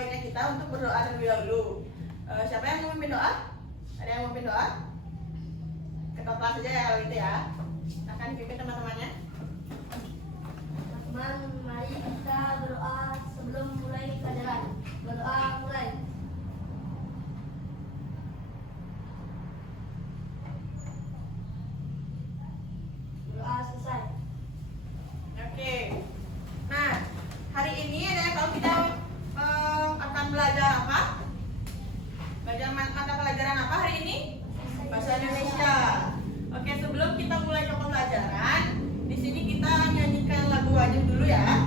baiknya kita untuk berdoa terlebih dahulu. Siapa yang mau memimpin doa? Ada yang mau memimpin doa? Ketua kelas saja ya kalau gitu ya. Akan dipimpin teman-temannya. Teman, mari kita berdoa sebelum mulai pelajaran. Berdoa mulai. Berdoa selesai. Oke. Nah, hari ini ada yang tahu kita akan belajar apa? Belajar mata pelajaran apa hari ini? Bahasa Indonesia. Oke, sebelum kita mulai ke pembelajaran, di sini kita nyanyikan lagu wajib dulu ya.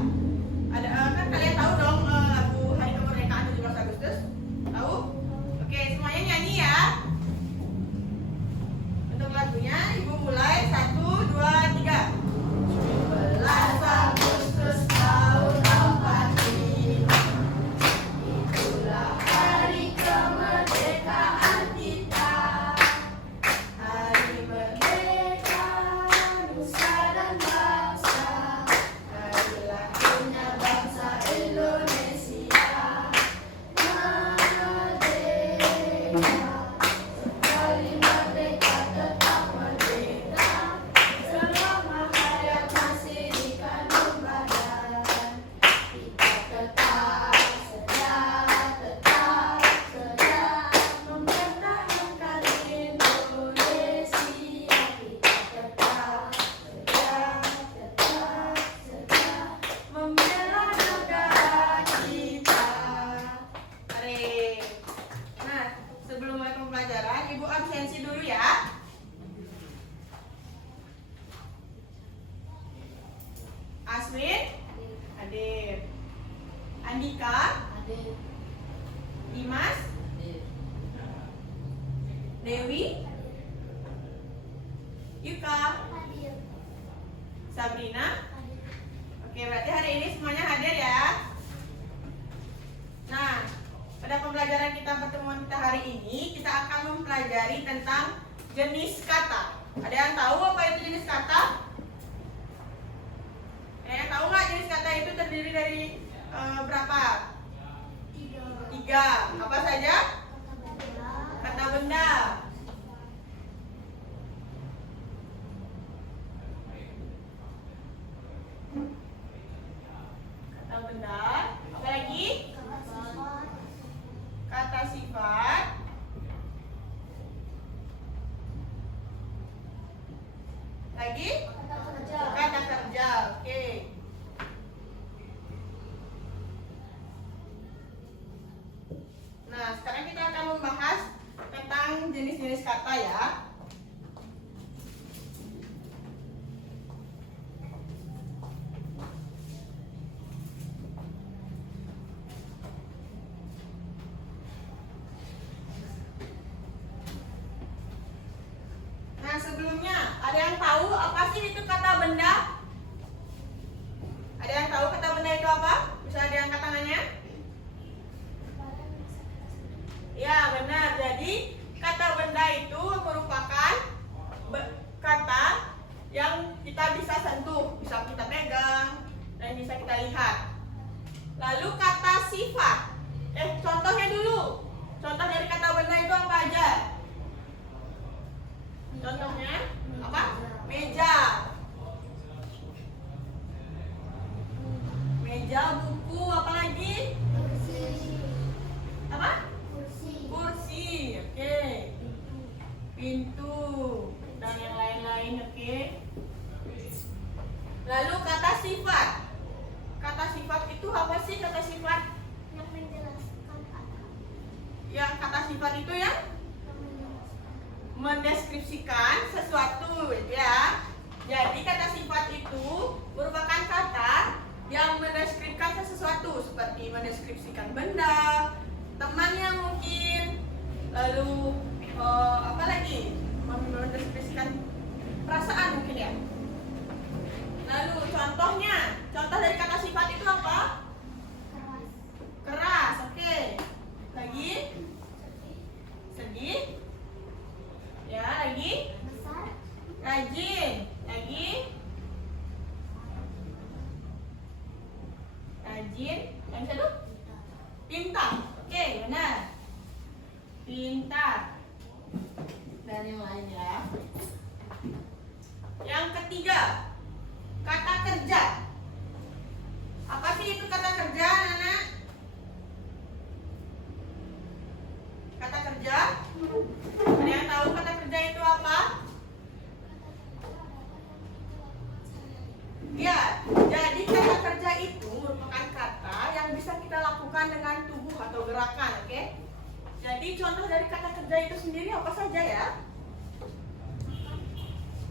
Ada kan kalian tahu dong lagu Hari Kemerdekaan 17 Agustus? Tahu? Oke, semuanya nyanyi ya. Untuk lagunya, Ibu mulai 1, 2, 3. 17 Agustus tahun 45, itulah hari kemerdekaan kita. Hari merdeka nusa dan bangsa, hari lahirnya bangsa Indonesia. Merdeka, sekali merdeka tetap merdeka, selama hayat masih dikandung badan. Kita tetap setia mempertahankan Indonesia. Kita tetap setia membela negara kita. Mari. Nah, sebelum mulai pembelajaran, Ibu absensi dulu ya. Aswin, hadir. Andika, Hadir. Dimas, Dewi, Yuka, Hadir. Sabrina. Oke, berarti hari ini semuanya hadir ya. Nah, pada pembelajaran kita pertemuan kita hari ini, kita akan mempelajari tentang jenis kata. Ada yang tahu apa itu jenis kata? Ada yang tahu nggak jenis kata itu terdiri dari berapa? 3. Apa saja? Kata benda. Kata benda. Apa lagi? Kata sifat. Lagi? Kata kerja. Oke. Nah, sekarang kita akan membahas tentang jenis-jenis kata ya. Nah, sebelumnya ada yang tahu apa sih itu kata benda? Ada yang tahu kata benda itu apa? Bisa diangkat tangannya? Ya, benar. Jadi, kata benda itu merupakan kata yang kita bisa sentuh, bisa kita pegang, dan bisa kita lihat. Lalu kata sifat. Contohnya dulu. Contoh dari kata benda itu apa aja? Contohnya apa? Meja. Meja, buku, apa lagi? Apa? Kursi. Oke. Pintu dan yang lain-lain. Oke. Lalu kata sifat. Kata sifat itu apa sih kata sifat? Yang menjelaskan kata. Yang kata sifat itu ya mendeskripsikan sesuatu ya. Jadi kata sifat itu merupakan kata yang mendeskripsikan sesuatu, seperti mendeskripsikan benda, temannya mungkin, lalu apa lagi? Mendeskripsikan perasaan mungkin ya. Lalu contohnya, contoh dari kata sifat itu apa? Keras. Oke. Lagi? Sedih. Ya, lagi? Besar. Rajin. Lagi? Rajin. Yang satu? Pintar. pintar. Dan yang lain ya. Yang ketiga, kata kerja. Apa sih itu kata kerja, Nana? Kata kerja? Ada yang tahu kata kerja itu apa? Ya, jadi kata kerja itu merupakan kata yang bisa kita lakukan dengan tubuh atau gerakan, oke? Jadi contoh dari kata kerja itu sendiri apa saja ya?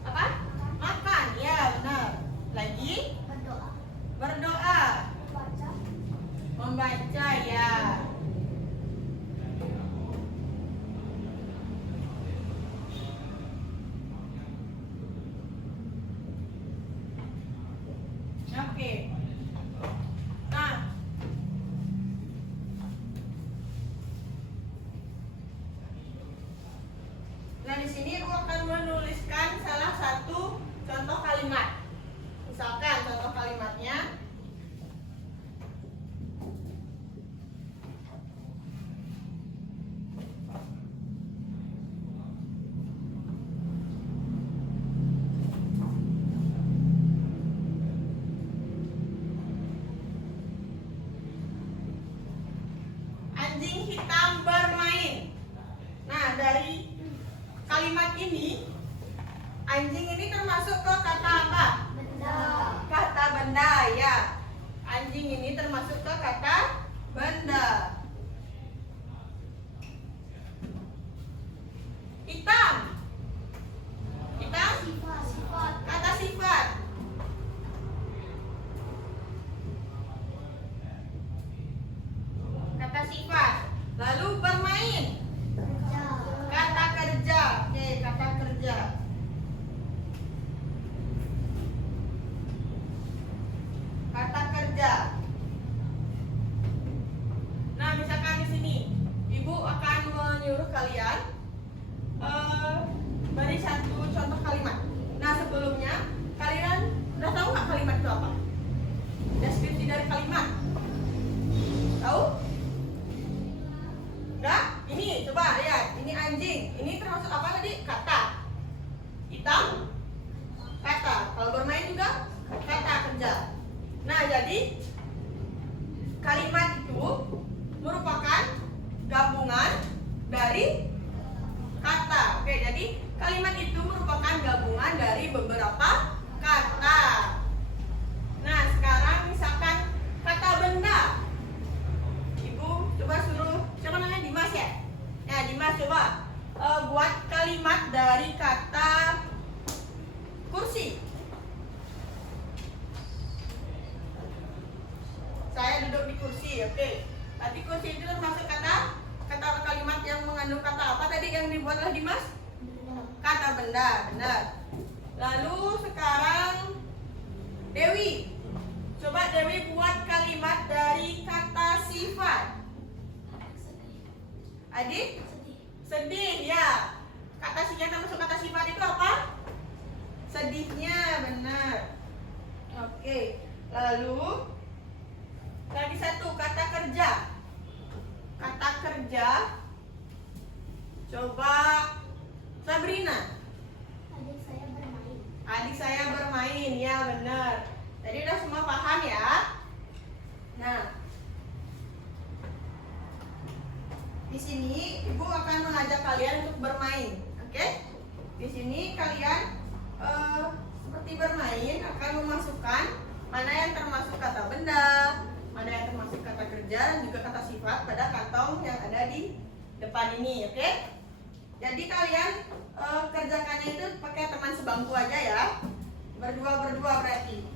Apa? Makan, ya benar. Lagi? Berdoa. Berdoa. Baca. Membaca, ya. Oke. Nah, di sini Ibu akan menuliskan salah satu contoh kalimat. Misalkan contoh kalimatnya, anjing hitam bermain. Nah, dari kalimat ini, anjing ini termasuk ke kata apa? Benda. Kata benda, ya. Anjing ini termasuk ke kata benda. Hitam. Hitam? Sifat. Sifat. Kata sifat. Kata sifat. Lalu bermain. Kerja. Kata kerja. Oke, kata kerja. Kata kerja. Nah, misalkan di sini Ibu akan menyuruh kalian beri satu contoh kalimat. Nah, sebelumnya kalian udah tahu nggak kalimat itu apa? Deskripsi dari kalimat. Tahu? Enggak? Ini coba lihat. Ini anjing. Ini termasuk apa tadi? Kata. Hitam? Kata. Kalau bermain juga kata kerja. Nah, jadi kalimat itu merupakan gabungan dari kata. Oke, jadi kalimat itu merupakan gabungan dari beberapa kata. Nah, sekarang misalkan kata benda. Ibu coba suruh, siapa namanya? Dimas ya? Nah, Dimas coba buat kalimat dari kata kursi. Saya duduk di kursi, oke. Tadi kursi itu termasuk kata kalimat yang mengandung kata apa tadi yang dibuat oleh Dimas? Benda. Kata benda, benar. Lalu sekarang Dewi. Coba Dewi buat kalimat dari kata sifat. Adik? Sedih. Sedih, ya. Kata yang termasuk kata sifat itu apa? Sedihnya, benar. Oke. Lalu lagi satu, kata kerja. Kata kerja. Coba Sabrina. Adik saya bermain. Adik saya bermain, ya benar. Jadi udah semua paham ya. Nah, di sini Ibu akan mengajak kalian untuk bermain, oke? Di sini kalian seperti bermain akan memasukkan mana yang termasuk kata benda, mana yang termasuk kata kerja dan juga kata sifat pada kantong yang ada di depan ini, oke? Jadi kalian kerjakannya itu pakai teman sebangku aja ya, berdua berarti.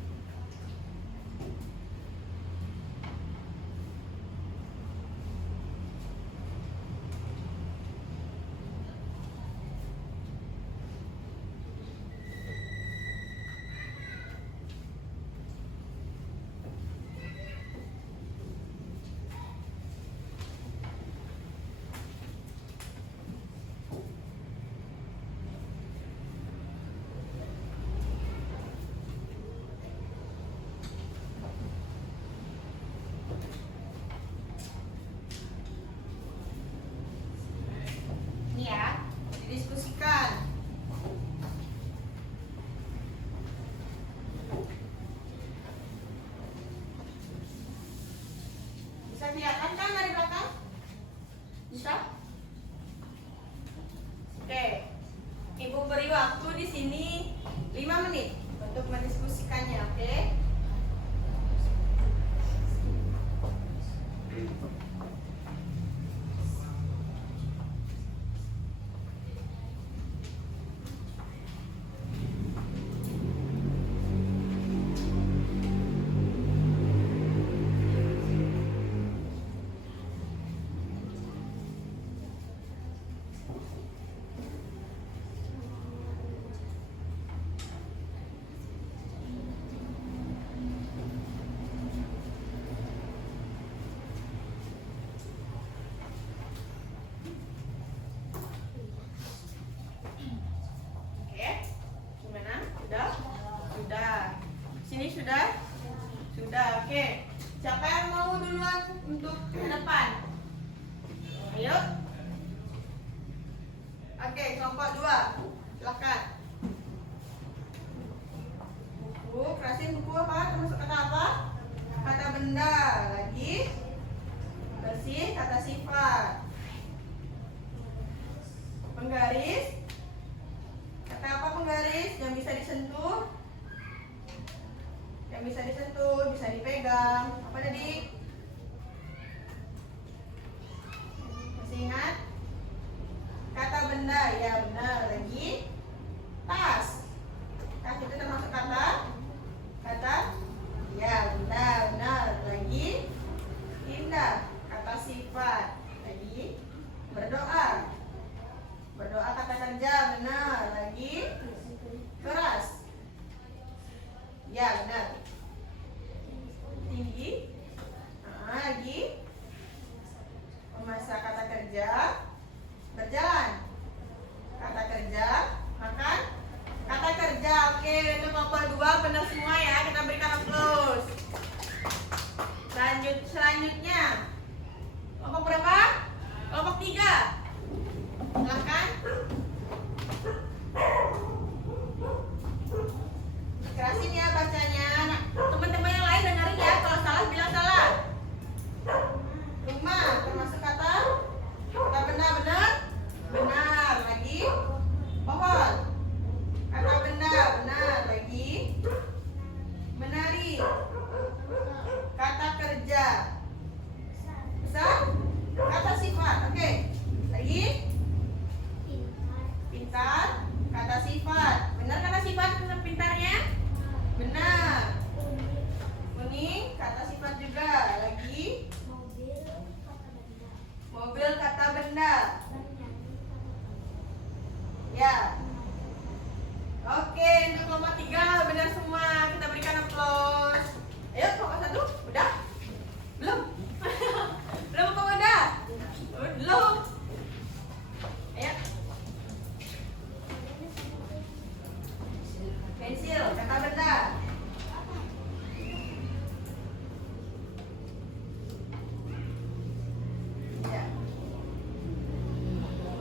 kelihatan kan dari belakang? Bisa? Oke. Ibu beri waktu di sini 5 menit untuk mendiskusikannya, oke? Oke, gimana? Sudah? Sudah. Sini sudah? Sudah, oke. Siapa yang mau duluan untuk ke depan? Ayo. Oke, kelompok 2. Silakan. Buku, kerasin buku apa? Termasuk kata apa? Kata benda. Lagi. Bersih, kata sifat. Penggaris. Kata apa penggaris? Yang bisa disentuh. Yang bisa disentuh, bisa dipegang. Apa tadi? Masih ingat? Kata benda, ya benar. Lagi. Tas. Tas itu termasuk kata? Kata? Ya benar, benar. Lagi. Indah. Kata sifat. Lagi. Berdoa. Berdoa kata kerja, benar. Lagi. Keras. Ya benar. Tinggi. Lagi. Memasak kata kerja. Berjalan. Kata kerja. Makan. Kata kerja. Oke, untuk kelompok 2 benar semua ya. Kita berikan aplaus. Selanjutnya. Kelompok berapa? Kelompok 3. Silakan. Kerasin ya bacanya. Nah, teman-teman yang lain dengerin ya. Kalau salah bilang salah. Rumah termasuk kata? Kata benda benar? Benar. Lagi. Pohon. Kata benda benar. Lagi. Menari. Kata kerja. Besar. Kata sifat. Oke. Lagi. Pintar. Kata sifat. Benar kata sifat untuk pintarnya? Benar. Kuning. Kata sifat juga. Lagi. Mobil kata benda. Ya. Oke, untuk kelompok 3 benar semua. Kita berikan aplaus. Ayo kelompok 1. Udah? Belum? Belum apa udah? Belum. Ayo. Pensil kata benda. Ya.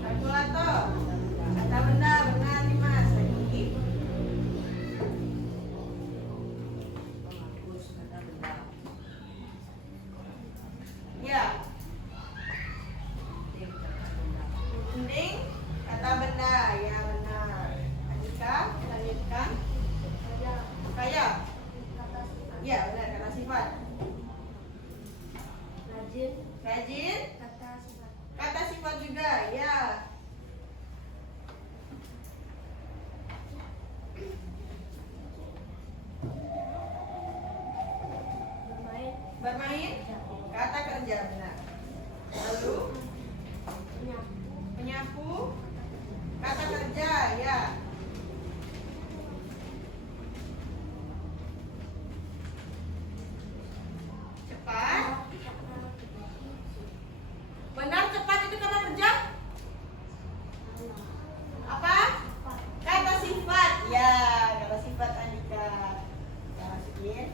Kalkulator kata benda benar Dimas. Lagi. Ya. Gunting kata benda. Ya benar. Andika, lanjutkan. Kaya. Ya benar kata sifat. Rajin. Rajin. Kata sifat. Kata sifat juga. Ya. Bermain. Bermain. Kata kerja benar. Lalu Menyapu. menyapu. Kata kerja. Ya. Cepat. Benar cepat itu kata kerja? Apa? Kata sifat. Ya, kata sifat Andika. Kita masukin.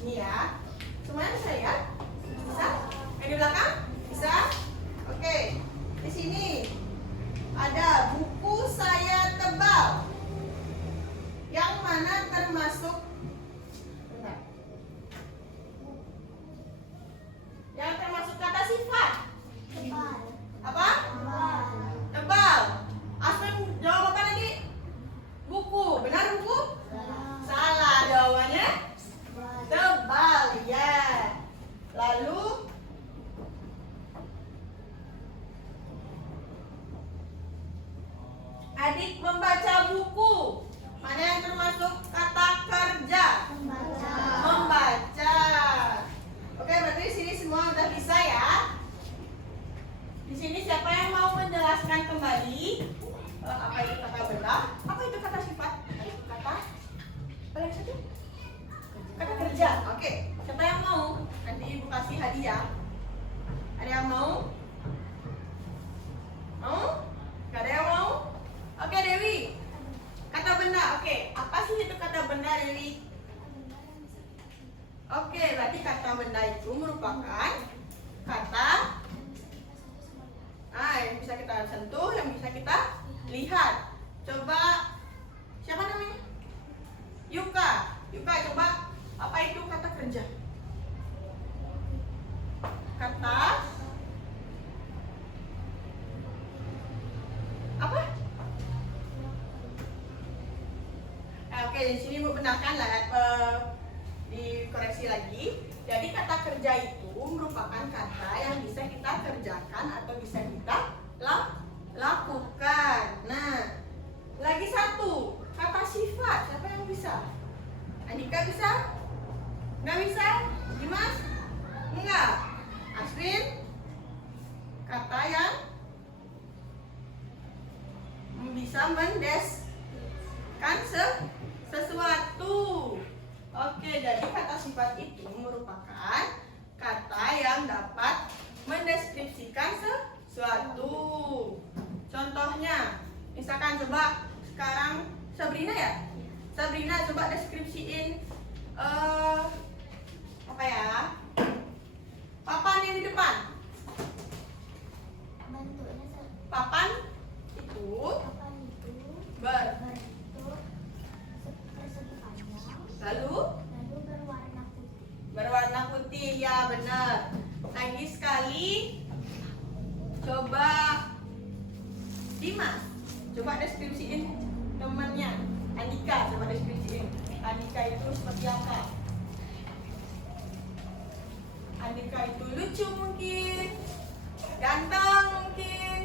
sini ya. Semuanya bisa lihat? Bisa? Yang di belakang? Bisa? Oke. Di sini ada buku saya tebal. Yang mana termasuk bentar. Yang termasuk kata sifat. Tebal. Apa? Tebal. Tebal. Asmin jawab apa tadi? Buku. Benar buku? Salah jawabannya. Tebal, ya. Lalu adik membaca buku. Mana yang termasuk kata kerja? Membaca. Membaca. Oke, berarti di sini semua udah bisa ya. Di sini siapa yang mau menjelaskan kembali apa itu kata benda? Apa itu kata sifat? Apa itu kata? Apa yang satu? Kata kerja. Oke, siapa yang mau? Nanti ibu kasih hadiah. Ada yang mau? Mau? Gak ada yang mau? Oke, Dewi. Kata benda. Oke, apa sih itu kata benda, Dewi? Oke, berarti kata benda itu merupakan kata yang bisa kita sentuh, yang bisa kita lihat. Coba, siapa namanya? Yuka. Yuka, coba apa itu kata kerja? Kata apa? Oke, di sini Bu benarkan lah, dikoreksi lagi. Jadi kata kerja itu merupakan kata yang bisa kita kerjakan atau bisa kita lakukan. Nah, lagi satu kata sifat. Siapa yang bisa? Andika bisa? Nggak bisa? Dimas? Enggak. Aswin? Kata yang bisa mendeskripsikan sesuatu. Oke, jadi kata sifat itu merupakan kata yang dapat mendeskripsikan sesuatu. Contohnya, misalkan coba sekarang Sabrina ya. Sabrina coba deskripsiin apa ya? Papan yang di depan. Bentuknya Papan itu papan itu ber berbentuk persegi panjang, lalu lalu berwarna putih. berwarna putih, ya benar. Lagi sekali, coba Dimas, coba deskripsiin temannya. Andika, coba deskripsiin. Andika itu seperti apa? Andika itu lucu mungkin, ganteng mungkin,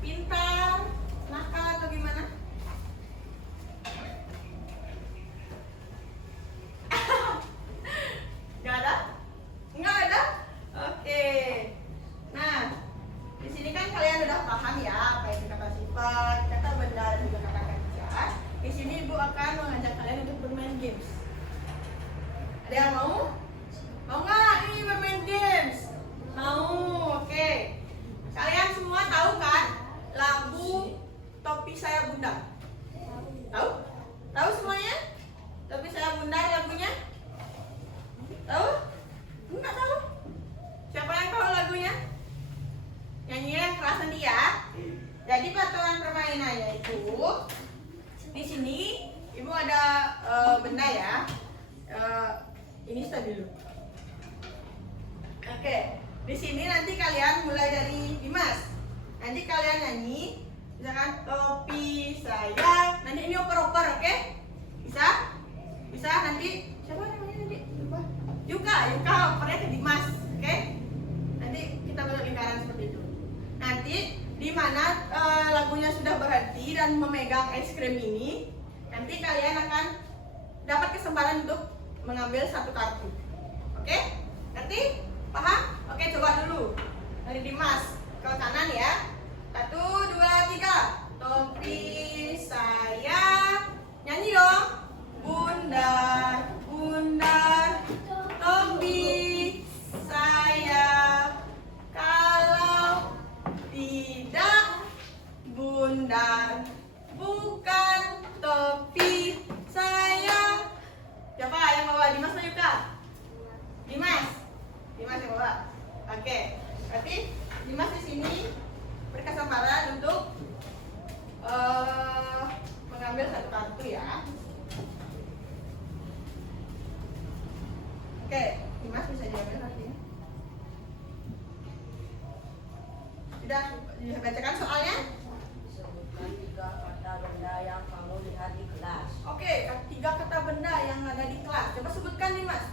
pintar, nakal atau gimana? Gak ada? Nggak ada? Oke. Nah, di sini kan kalian udah paham ya apa itu kata sifat, kata benda, dan juga kata kerja. Di sini Ibu akan mengajak kalian untuk bermain games. Ada yang mau? Mau nggak ini bermain games? Mau, oke. Kalian semua tahu kan lagu Topi Saya Bundar? Tahu? Tahu semuanya? Topi Saya Bundar lagunya? Tahu? Enggak tahu? Siapa yang tahu lagunya? Nyanyinya yang keras nanti ya. Jadi peraturan permainannya itu di sini Ibu ada benda ya. Ini stabilo. Oke, di sini nanti kalian mulai dari Dimas. Nanti kalian nyanyi, misalkan topi saya. Nanti ini oper-oper, oke? Bisa? Bisa nanti siapa namanya nanti? Lupa. Yuka opernya ke Dimas, oke? Nanti kita bentuk lingkaran seperti itu. Nanti di mana lagunya sudah berhenti dan memegang es krim ini, nanti kalian akan dapat kesempatan untuk mengambil satu kartu. Oke? Nanti paham? Oke, coba dulu dari Dimas ke kanan ya. 1, 2, 3. Topi saya, nyanyi dong. Bundar, bundar, topi saya. Kalau tidak bundar, bukan topi saya. Siapa yang bawa? Dimas atau Yuka? Oke, Dimas bisa diambil artinya. Sudah bacakan soalnya? Sebutkan 3 kata benda yang kamu lihat di kelas. Oke, 3 kata benda yang ada di kelas. Coba sebutkan Dimas.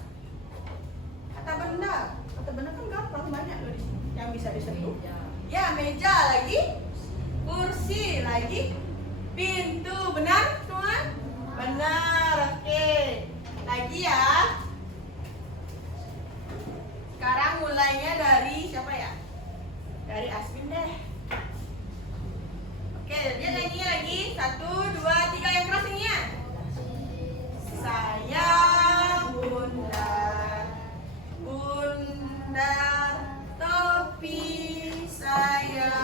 Kata benda. Kata benda kan gampang, banyak loh di sini yang bisa disentuh. Meja. Ya, meja lagi, kursi lagi, pintu. Benar semua? Benar. Oke. Lagi ya. Sekarang mulainya dari siapa ya? Dari Aswin deh. Oke, dia nyanyi lagi. 1, 2, 3 yang keras nyanyinya. Sayang bunda, bunda topi saya.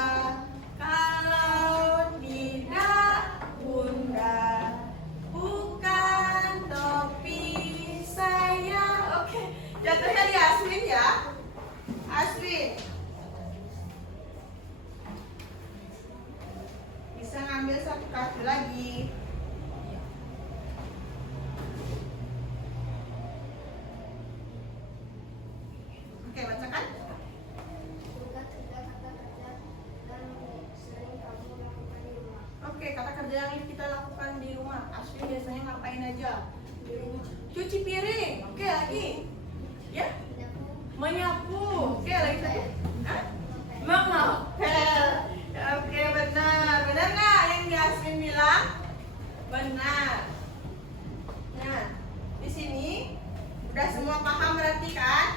Kalau tidak bunda, bukan topi saya. Oke, jatuhnya di Aswin ya. Aswin bisa ngambil 1 kartu lagi. Oke, bacakan. Sebutkan 3 kata kerja yang sering kamu lakukan di rumah. Oke, kata kerja yang kita lakukan di rumah. Aswin biasanya ngapain aja? Di rumah. Cuci piring. Oke, lagi. Ya, Menyapu. menyapu. Oke, lagi satu. Hah? Mengepel. Oke, benar. Benar nggak yang di Aswin bilang? Benar. Nah, di sini udah semua paham berarti kan?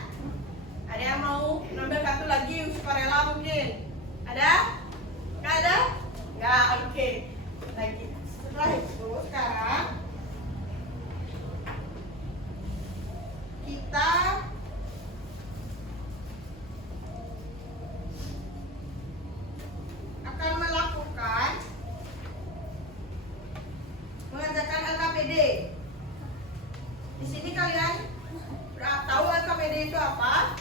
Ada yang mau ngambil kartu lagi sukarela mungkin? Ada? Nggak ada? Nggak, oke. Lagi. Setelah itu sekarang kita akan melakukan mengerjakan LKPD. Di sini kalian tahu LKPD itu apa?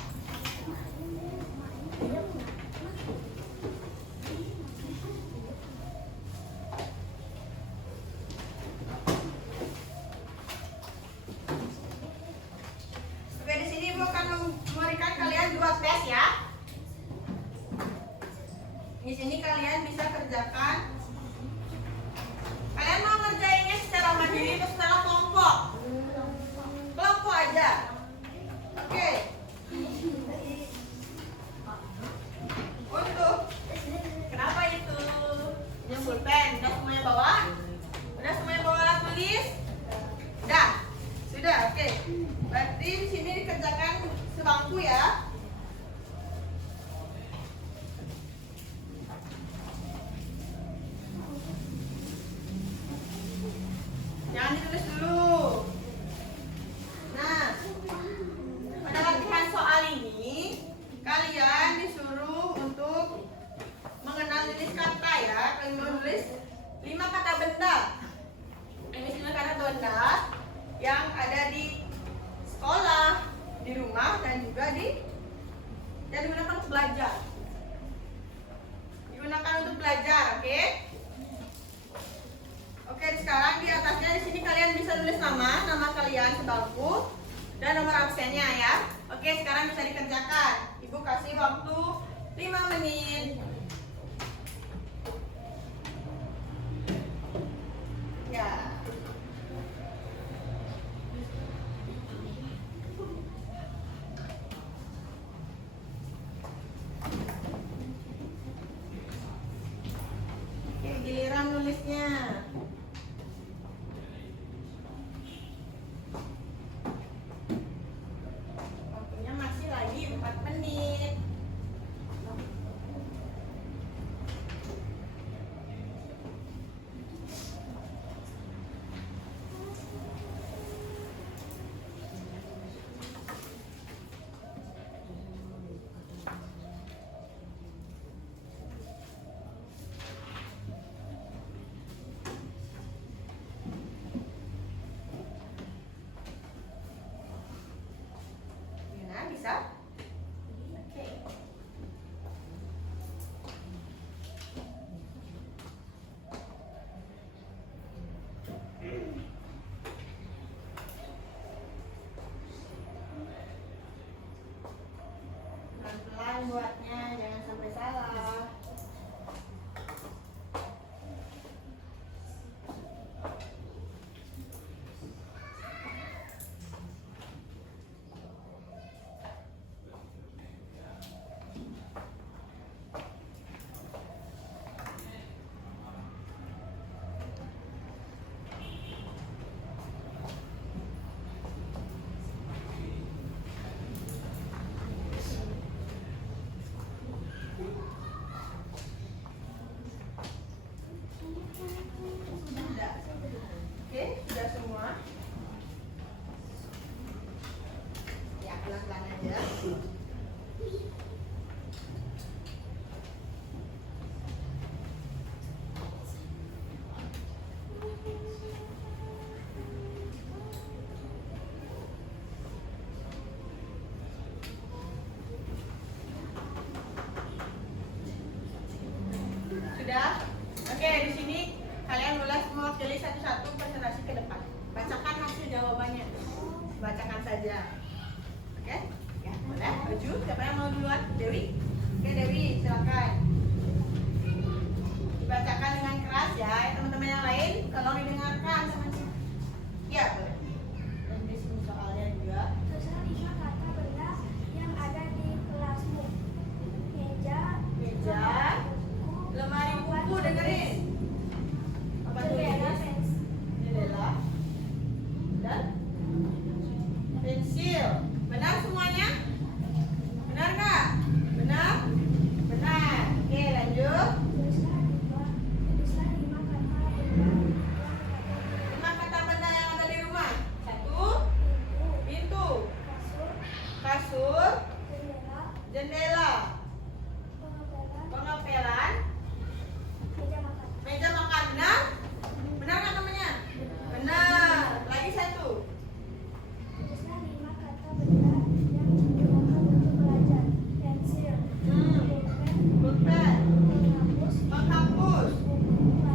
Oke, di sini Ibu akan memberikan kalian 2 tes ya. Di sini kalian bisa kerjakan. Kalian mau ngerjainnya secara mandiri atau secara kelompok? Kelompok aja. Oke. Untuk kenapa itu? Ini pulpen. Udah semuanya bawa? Udah semuanya bawa alat tulis? Udah. Sudah, oke. Berarti di sini dikerjakan sebangku ya. Jangan ditulis dulu. Nah, pada latihan soal ini kalian disuruh untuk mengenal jenis kata ya. Kalian menulis 5 kata benda. Ini 5 kata benda yang ada di sekolah, di rumah dan juga yang digunakan untuk belajar. Digunakan untuk belajar, oke? Oke, sekarang di atasnya di sini kalian bisa tulis nama kalian sebangku dan nomor absennya ya. Oke, sekarang bisa dikerjakan. Ibu kasih waktu 5 menit. Ya. Oke, giliran nulisnya. Waktunya masih lagi 4 menit. Gimana, bisa? Oke. belajar. Oke? Ya, boleh. Maju. Siapa yang mau duluan? Dewi? Oke, Dewi, silakan. Dibacakan dengan keras ya, teman-teman yang lain. Tolong didengarkan sama si. Ya, boleh. Dan di sini soalnya juga. Tuliskan 5 kata benda yang ada di kelasmu. Meja, Lemari buku, dengerin. Apa jendela, tulis? Jendela. Dan pensil. Benar semuanya? Benar nggak? Benar? Benar. Oke, lanjut. Tuliskan 5 kata benda. 5 kata benda yang ada di rumah. 1. Pintu. Kasur. Jendela. Pengapelan. Meja makan. Benar? Benar nggak temannya? Benar. Lagi 1. Tuliskan 5 kata benda yang digunakan untuk belajar. Pensil, Pulpen. penghapus, Penghapus.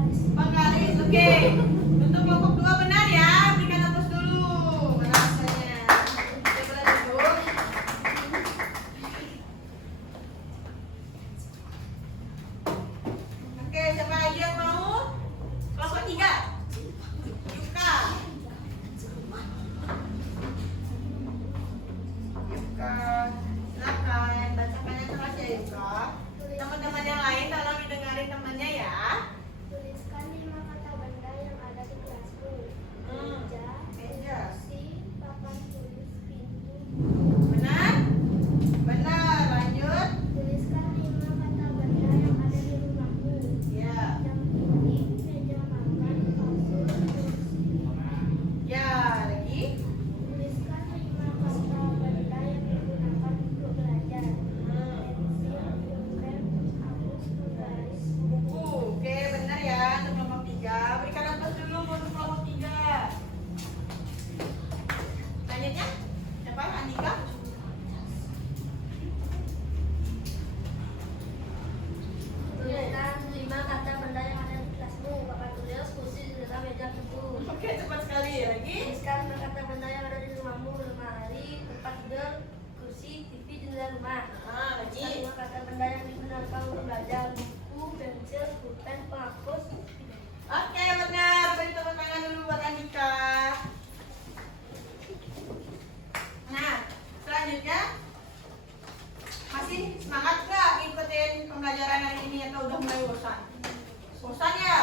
garis. Penggaris. Oke. Untuk kelompok 2 benar ya. Berikan hapus dulu. Mana hasilnya? Oke, boleh duduk. Oke, siapa lagi yang mau? Kelompok 3. Yuka. Yuka, silakan bacakan yang keras ya Yuka. Teman-teman yang lain tolong didengarin temannya ya. Tuliskan 5 kata benda yang ada di kelasmu. Meja, Meja. kursi, papan tulis, pintu. Benar? Benar. Lanjut. Tuliskan 5 kata benda yang ada di rumahmu. Ya. Jam dinding, meja makan, kasur, kursi. Ya, lagi. Tuliskan 5 kata benda yang digunakan untuk belajar. Pensil, pulpen, penghapus, penggaris. Buku. Oke, benar ya untuk kelompok 3. Berikan hapus dulu untuk kelompok 3. Selanjutnya, siapa? Andika? Tuliskan 5 kata benda yang ada di kelasmu. Papan tulis, kursi, jendela, meja, pintu. Oke, cepat sekali. Lagi. Tuliskan 5 kata benda yang ada di rumahmu. Lemari, tempat tidur, kursi, TV, jendela rumah. Lagi. Tuliskan 5 kata benda yang digunakan untuk belajar. Buku, pensil, pulpen, penghapus. Oke, benar. Beri tepuk tangan dulu buat Andika. Nah, selanjutnya masih semangat nggak ngikutin pembelajaran hari ini atau udah mulai bosan? Bosan ya?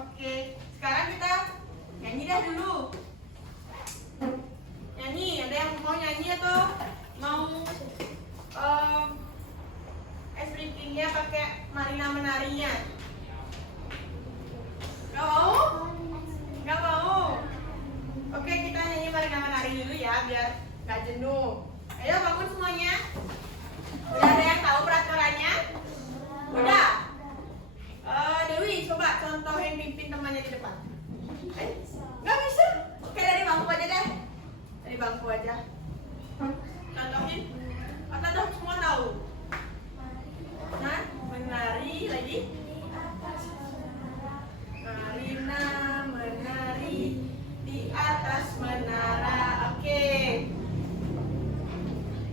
Oke, sekarang kita nyanyi dah dulu. Nyanyi, ada yang mau nyanyi atau mau breakingnya pakai Marina menarinya? Gak mau? Gak mau? Oke, kita nyanyi Marina menari dulu ya biar gak jenuh. Ayo bangun semuanya. Udah ada yang tahu peraturannya? Udah? Dewi, coba contohin pimpin temannya di depan. Gak bisa? Oke, dari bangku aja deh. Dari bangku aja. Contohin. Atau udah semua tahu? Nah, menari lagi. Marina menari di atas menara. Oke.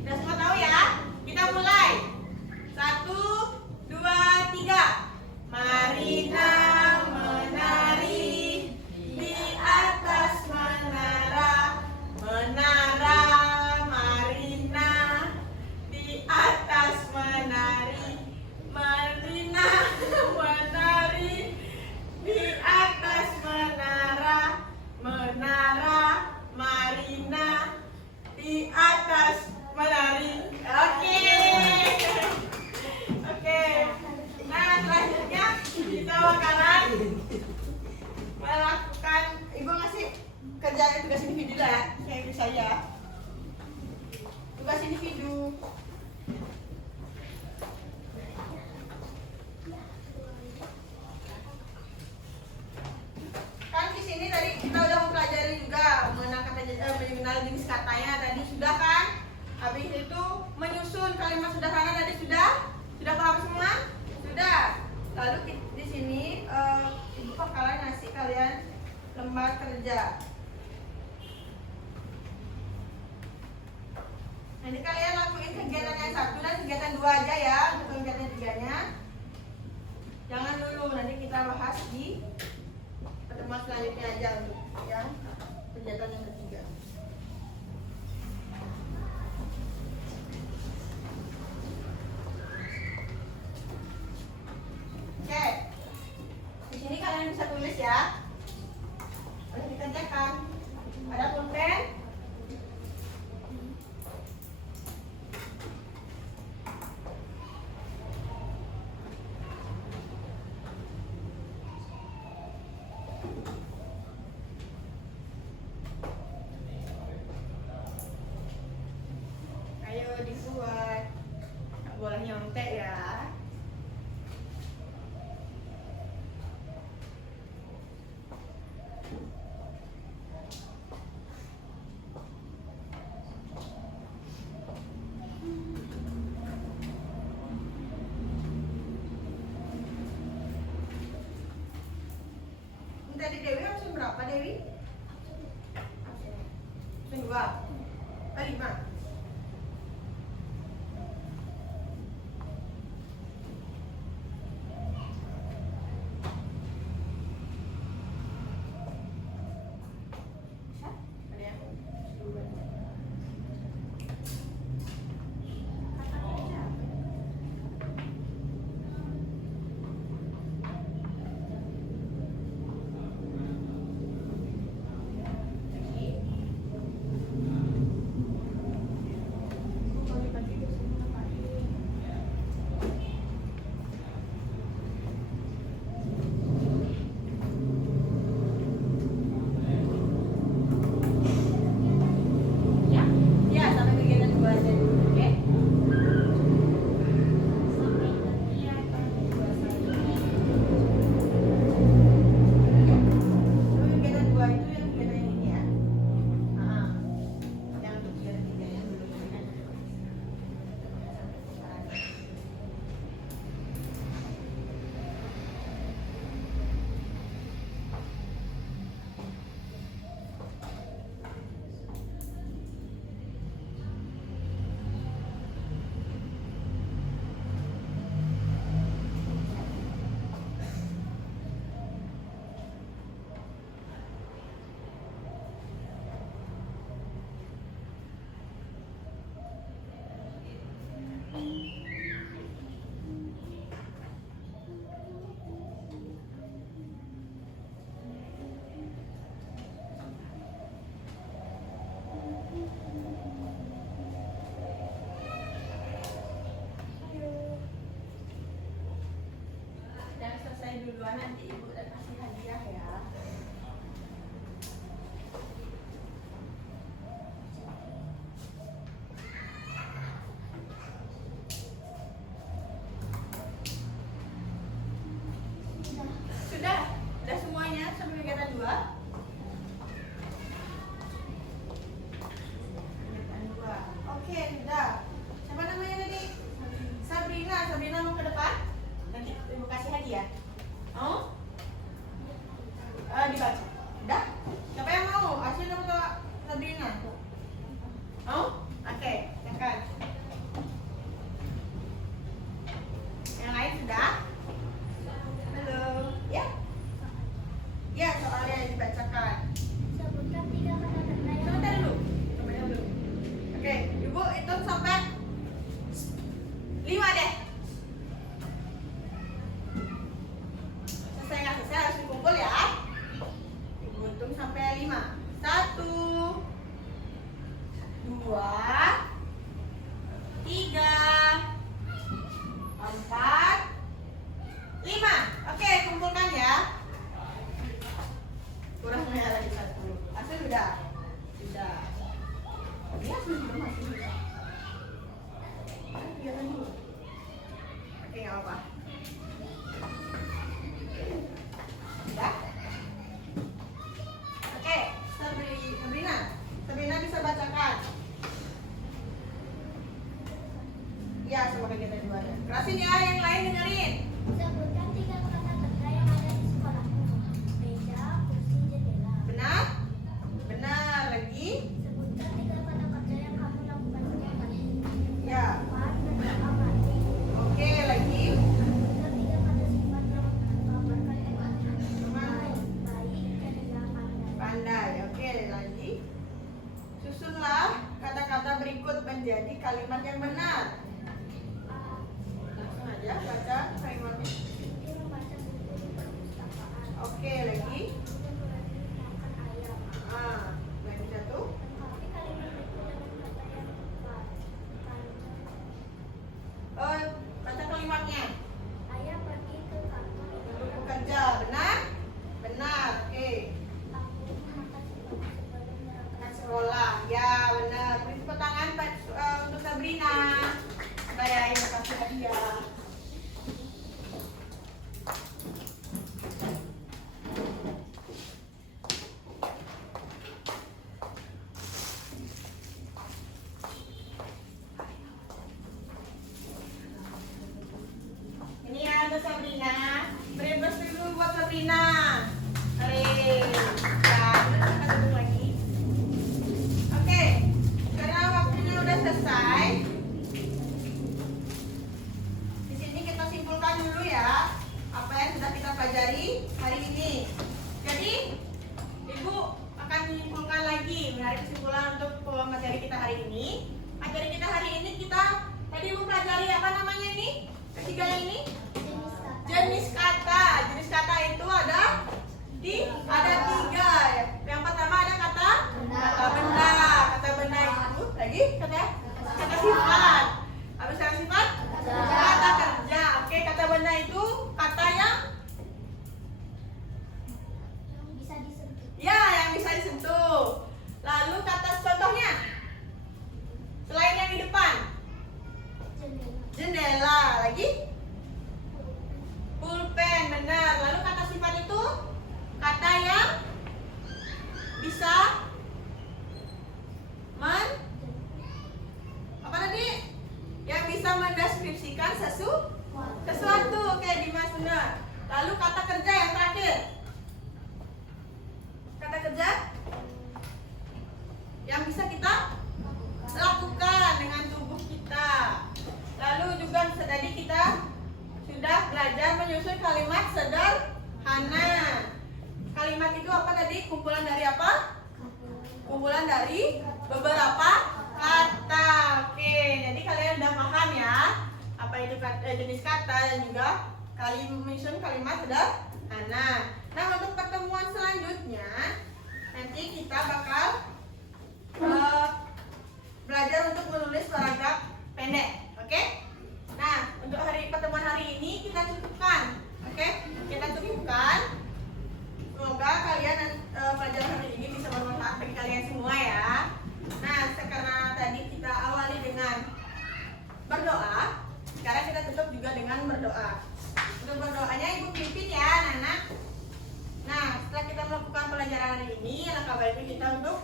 Udah semua tahu ya? Kita mulai. 1, 2, 3. Marina menari di atas menara. Menara Marina di atas menari. Marina menari di atas menara. Menara Marina di atas menari. Oke. Oke. Nah, selanjutnya kita bakalan melakukan, ibu ngasih kerjaan tugas individu lah ya. Saya bisa ya. Tugas individu. Kan di sini tadi kita udah mempelajari juga mengenal jenis katanya tadi sudah kan? Habis itu menyusun kalimat sederhana tadi sudah paham semua? Sudah. Lalu di sini ibu bakalan ngasih kalian lembar kerja. Jadi kalian lakuin kegiatan yang satu dan kegiatan dua aja ya untuk kegiatan tiganya. Jangan dulu, nanti kita bahas di pertemuan selanjutnya aja untuk yang kegiatan yang ketiga. Oke, di sini kalian bisa tulis ya. Boleh dikerjakan. Ada pulpen? Ayo dibuat. Nggak boleh nyontek ya. Tadi Dewi absen berapa Dewi? Absen 2. 5. Ya, sampai kegiatan 2 aja dulu, oke? Kegiatan 2 itu yang kegiatan yang ini ya. Yang untuk kegiatan 3 yang belum kan. Yang selesai duluan nanti ibu udah kasih hadiah ya. Sudah semuanya sampai kegiatan 2. Kegiatan 2. Oke, sudah. Siapa namanya tadi? Sabrina. Sabrina mau ke depan? Nanti ibu kasih hadiah. Mau? Dibaca. Udah? Siapa yang mau? Asyik atau Sabrina? Mau? Oke, silakan. Yang lain sudah? Halo. Ya? Ya, soalnya dibacakan. Sebutkan 3 kata benda yang Sebentar dulu. Sebentar dulu. Oke, ibu hitung sampai 5 deh. Selesai nggak selesai harus dikumpul ya. Ibu hitung sampai 5. 1, 2, 3, 4, 5. Oke, kumpulkan ya. Kurang merah lagi 1. Asal sudah. Sudah. Ya, sudah masih bisa. Kegiatan dulu. Oke, nggak apa-apa. Sudah? Oke, Sabrina. Sabrina bisa bacakan. Ya, sama kegiatan 2 ya. Kerasin ya, yang lain dengerin. Sebutkan 3 kata benda yang ada di sekolahmu. Meja, kursi, jendela. Benar? Benar. Lagi? Sebutkan 3 kata kerja yang kamu lakukan setiap hari. menjadi kalimat yang benar. Langsung aja baca kalimatnya. Dia membaca buku di perpustakaan. Oke, lagi. Dia berani makan ayam. Lagi satu. Tapi kalimat itu dengan kata yang tepat. Oh, baca kalimatnya. Ayah pergi ke kantor Untuk bekerja, benar? Benar, oke. Aku makan sebelum berangkat Anak sekolah, ya benar. Beri tepuk tangan untuk Sabrina. Udah ya, terima kasih hadiah. Ini ya untuk Sabrina. Beri bersih dulu buat Sabrina. Mari. Ya, kita ketemu lagi. Oke, karena waktunya udah selesai. Di sini kita simpulkan dulu ya apa yang sudah kita pelajari hari ini. Jadi, Ibu akan menyimpulkan lagi, menarik kesimpulan untuk materi kita hari ini. Materi kita hari ini kita tadi mempelajari apa namanya ini? Ketiga yang ini? Jenis kata. Jenis kata itu ada tiga. Yang pertama ada kata benda. Kata benda itu lagi kata sifat. Habis kata sifat kata kerja. Oke, kata benda itu kata yang bisa disentuh. ya yang bisa disentuh. Lalu kata contohnya selain yang di depan, jendela lagi. Pulpen, benar. Lalu kata sifat itu kata yang bisa apa tadi? Yang bisa mendeskripsikan sesuatu. Oke, Dimas benar. Lalu kata kerja yang terakhir. Kata kerja yang bisa kita lakukan dengan tubuh kita. Lalu juga tadi kita sudah belajar menyusun kalimat sederhana. Kalimat itu apa tadi? Kumpulan dari apa? Kumpulan dari beberapa kata. Oke, jadi kalian udah paham ya apa itu jenis kata dan juga menyusun kalimat sederhana. Nah, untuk pertemuan selanjutnya nanti kita bakal belajar untuk menulis paragraf pendek. Oke? Nah, untuk pertemuan hari ini kita cukupkan. Oke? Kita cukupkan. Semoga kalian pelajaran hari ini bisa bermanfaat bagi kalian semua ya. Nah, karena tadi kita awali dengan berdoa, sekarang kita tutup juga dengan berdoa. Untuk berdoanya Ibu pimpin ya, anak-anak. Nah, setelah kita melakukan pelajaran hari ini, alangkah baiknya kita untuk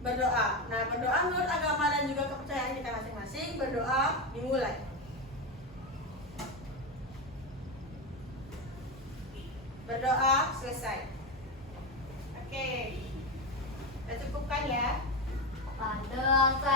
berdoa. Nah, berdoa menurut agama dan juga kepercayaan kita masing-masing. Berdoa dimulai. Berdoa selesai. Oke, kita cukupkan ya. Pada saat